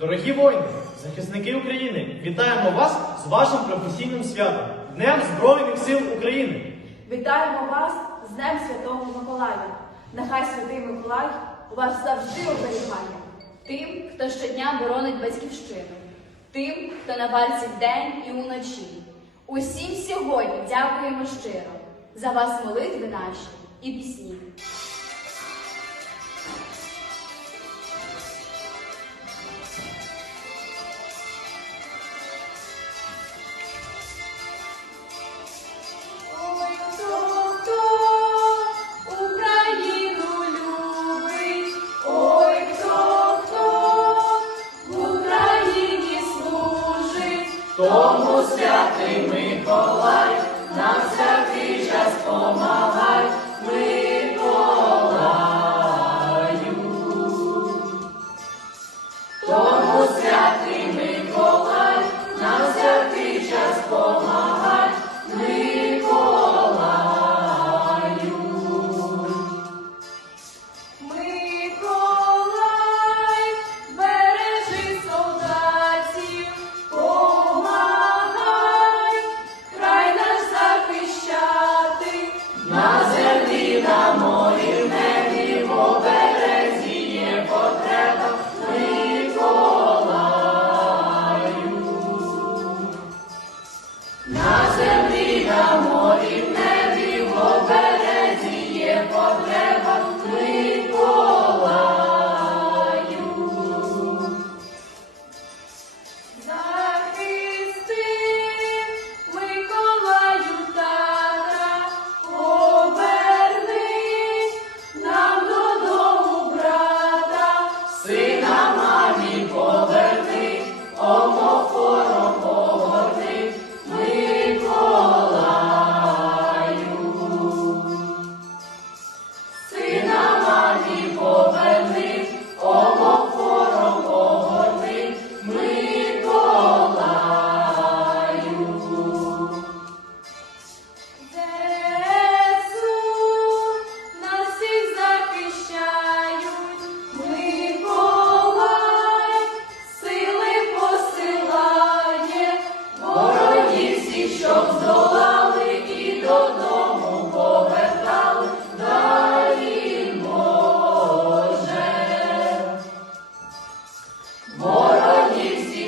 Дорогі воїни, захисники України, вітаємо вас з вашим професійним святом Днем Збройних сил України. Вітаємо вас з Днем Святого Миколая. Нехай святий Миколай вас завжди оберігає. Тим, хто щодня боронить батьківщину, тим, хто на вальці вдень і уночі. Усім сьогодні дякуємо щиро за вас молитви наші і пісні. Тому святий Миколай, нам всякий час помагай, Миколаю. Тому святий Миколай, нам всякий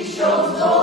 shows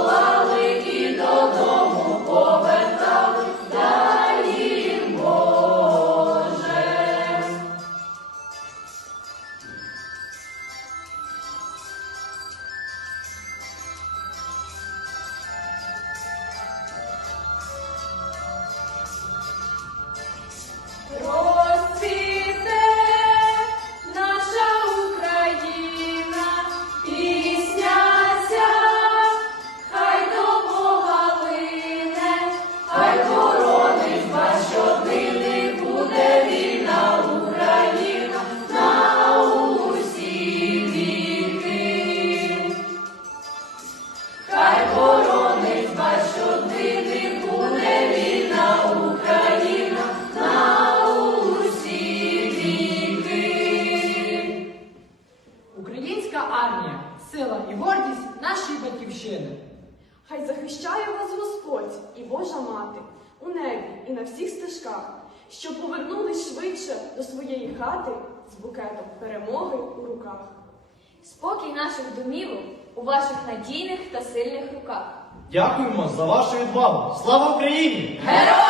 батьківщини. Хай захищає вас Господь і Божа мати у небі і на всіх стежках, щоб повернулись швидше до своєї хати з букетом перемоги у руках. Спокій наших домівок у ваших надійних та сильних руках. Дякуємо за вашу відвагу. Слава Україні! Героям